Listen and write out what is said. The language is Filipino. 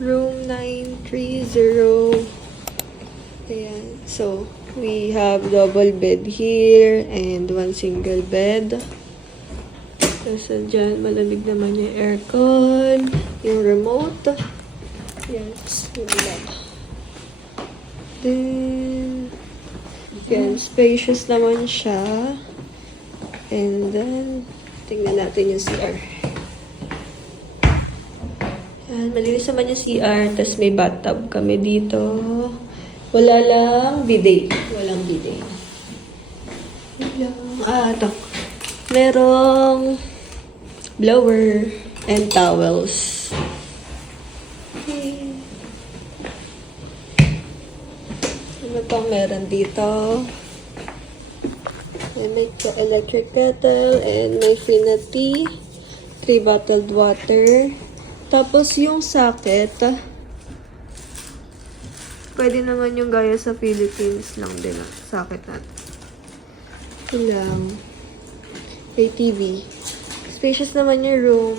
Room 930. Ayan. So, we have double bed here and one single bed. Tapos dyan, malamig naman yung aircon, yung remote. Yes, yung bed. Then, yan, spacious naman siya. And then, tingnan natin yung CR. Yan, malinis naman yung CR. Tapos may bathtub kami dito. Wala lang bidet. Walang bidet. Ito. Merong blower and towels. Okay. Ano pang meron dito? May electric kettle and may free na tea. 3 bottled water. Tapos yung socket, pwede naman yung gaya sa Philippines lang din ang socket natin. Ito lang. May TV. Spacious naman yung room.